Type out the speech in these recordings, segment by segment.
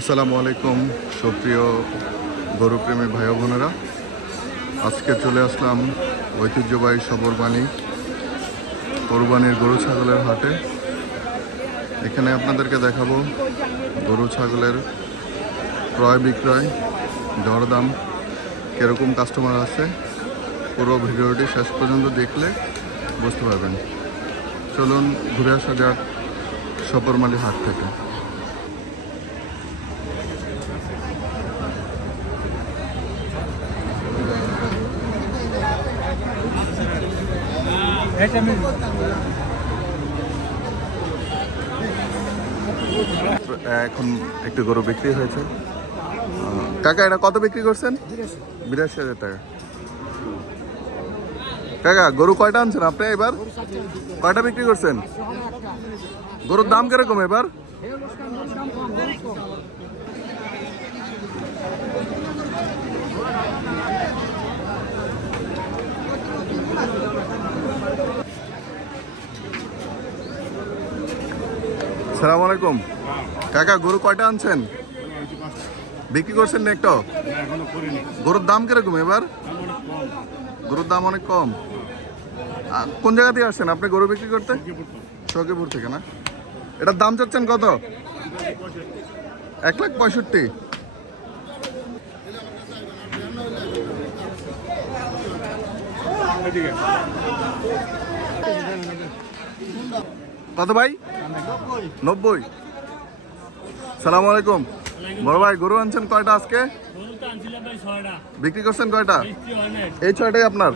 আসসালামু আলাইকুম সুপ্রিয় গরুপ্রেমী ভাই বোনেরা, আজকে চলে আসলাম ঐতিহ্যবাহী সবরবাণী কোরবানির গরু ছাগলের হাটে। এখানে আপনাদেরকে দেখাবো গরু ছাগলের ক্রয় বিক্রয়, দরদাম, কীরকম কাস্টমার আছে। পুরো ভিডিওটি শেষ পর্যন্ত দেখলে বুঝতে পারবেন। চলুন ঘুরে আসা যাক সবরমালী হাট থেকে। এখন একটু গরু বিক্রি হয়েছে। কাকা এটা কত বিক্রি করছেন? ৮২,০০০ টাকা। কাকা গরু কয়টা আনছেন আপনি এবার? কয়টা বিক্রি করছেন? গরুর দাম কিরকম এবার? সালাম আলাইকুম কাকা, গরু কয়টা আনছেন? বিক্রি করছেন না একটা? গরুর দাম কিরকম এবার? গরুর দাম অনেক কম। কোন জায়গা থেকে আসছেন আপনি গরু বিক্রি করতে? সখীপুর থেকে না? এটার দাম চাচ্ছেন কত? ১,৬৫,০০০। কত ভাই? ৯০। সালাম আলাইকুম বড় ভাই, গরু আনছেন কয়টা আজকে? বিক্রি করছেন কয়টা? এই ৬টাই আপনার?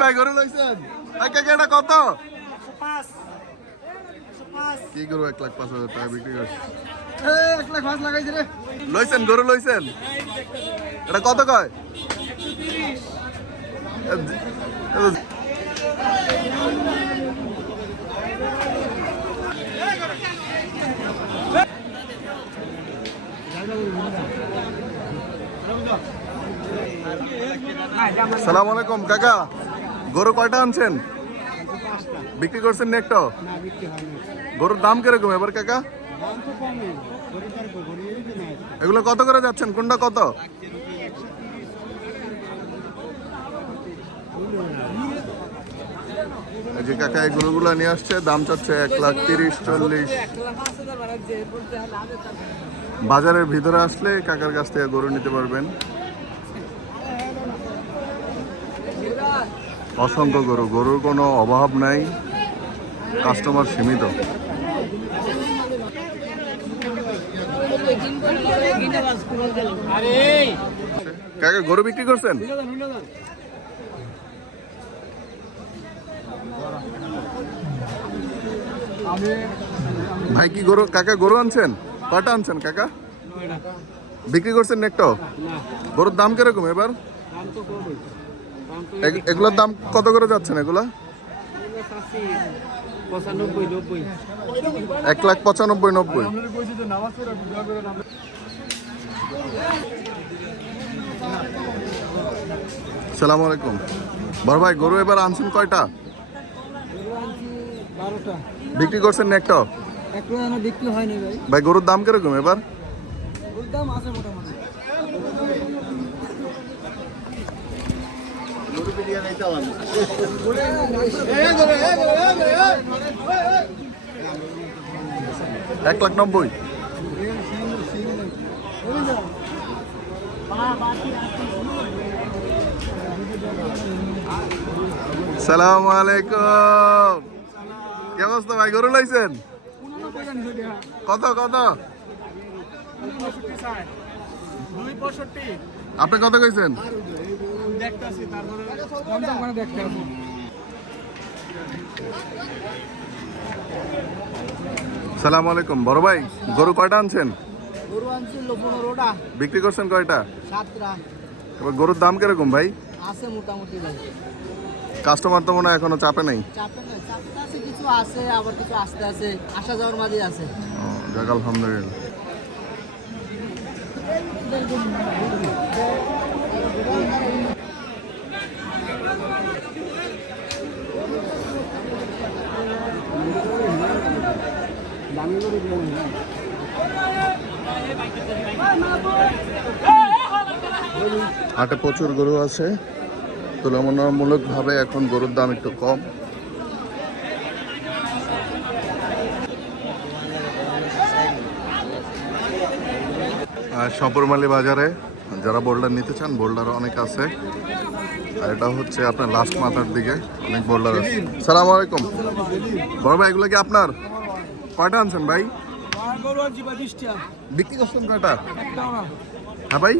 ভাই গরু লইছেন? এটা কত? কি গরু ১,৫০,০০০ টাকা বিক্রি করছে? ১,৫০,০০০ লাগাইছে রে। লইছেন গরু লইছেন? এটা কত কয়? সালাম আলাইকুম কাকা, গরু কয়টা আনছেন? বিক্রি করছেন না একটা? গরুর দাম কিরকম এবার কাকা? এগুলো কত করে যাচ্ছেন? কোনটা কত? এই যে কাকা এই গরুগুলো নিয়ে আসছে, দাম চাচ্ছে ১,৩০,০০০, ৪০। বাজারের ভিতরে আসলে কাকার কাছ থেকে গরু নিতে পারবেন। অসংখ্য গরু, গরুর কোনো অভাব নাই, কাস্টমার সীমিত। কাকা গরু বিক্রি করছেন? ভাই কি গরু কাকা গরু আনছেন? কয়টা আনছেন কাকা? বিক্রি করছেন একটা? গরুর দাম কিরকম এবার? এগুলোর দাম কত করে যাচ্ছেন এগুলা? ১,৯৫,০০০, ৯০। সালাম আলাইকুম বড় ভাই, গরু এবার আনছেন কয়টা? বিক্রি করছেন না একটা? বিক্রি হয়নি ভাই। ভাই গরুর দাম কিরকম এবার? দাম আছে মোটামুটি। $১,৯০,০০০। সালাম আলাইকুম, কি অবস্থা ভাই? গরু লাইছেন কত কত? আপনি কত কইছেন? সালাম আলাইকুম বড় ভাই, গরু কয়টা আনছেন? গরু আনছি ১৫টা। বিক্রি করছেন কয়টা? ৭টা। এবার গরুর দাম কিরকম ভাই? আছে মোটামুটি ভাই। কাস্টমার তো মনে হয় এখনো চাপে নাই। চাপে না, চাপে আছে, কিছু আছে আবার কিছু আসতে আছে, আসা যাওয়ার মাঝে আছে। যাক আলহামদুলিল্লাহ। হাটে প্রচুর গরু আছে, তুলনামূলকভাবে এখন গরুর দাম একটু কম। আর শপরমালি বাজারে যারা বোল্ডার নিতে চান, বোল্ডার অনেক আছে। আর এটা হচ্ছে আপনার লাস্ট মাথার দিকে অনেক বোল্ডার আছে। সালাম আলাইকুম বড় ভাই, এগুলো কি আপনার? কয়টা আনছেন ভাই? বিক্রি করছেন কয়টা? হ্যাঁ ভাই,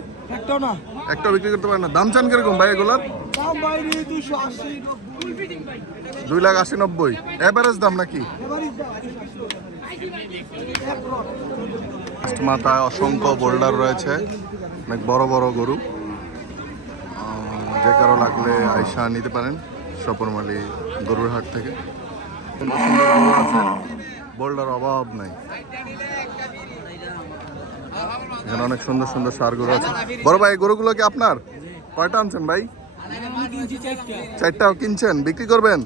একটা বিক্রি করতে পারেন না। দাম চান কিরকম ভাই এগুলার? 2,80,90 এভারেজ দাম নাকি? মাথায় অসংখ্য বোল্ডার রয়েছে, অনেক বড় বড় গরু। যে কারো লাগলে আইসা নিতে পারেন শপরমালি গরুর হাট থেকে। সুন্দর সুন্দর গরু আছে, বোল্ডার অভাব নাই। এখানে অনেক সুন্দর সুন্দর সার গরু আছে। বড় ভাই, গরুগুলো কি আপনার? কয়টা আনছেন ভাই? 4টাও কিনছেন, বিক্রি করবেন?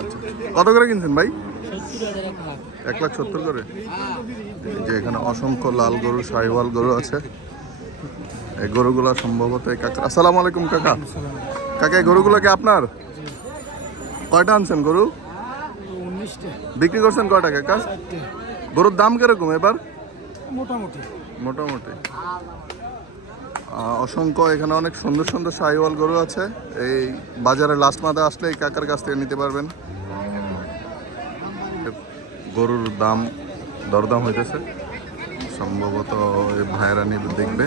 আচ্ছা, কত করে কিনছেন ভাই? 1,70,000 করে। যে এখানে অসংখ্য লাল গরু, শাহিওয়াল গরু আছে। এই গরুগুলো সম্ভবত এই কাকা। আসসালামু আলাইকুম কাকা। কাকা, এই গরুগুলো কি আপনার? কয়টা আনছেন গরু? 19টা। বিক্রি করছেন কয়টা কাকা? গরুর দাম কিরকম এবার? মোটামুটি। মোটামুটি। অসংখ্য এখানে অনেক সুন্দর সুন্দর শাহিওয়াল গরু আছে। এই বাজারে লাস্ট মাথা আসলে এই কাকার কাছ থেকে নিতে পারবেন। গরুর দাম দরদাম হইতেছে, সম্ভবত এই ভাইরা দেখবে।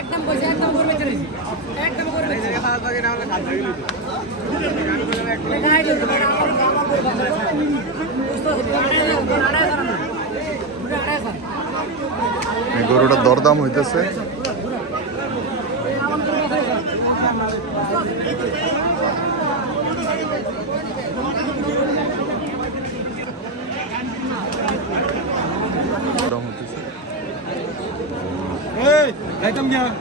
একদম করবে, একদম করবে। এই গরুটার দরদাম হইতেছে। Hey, come here.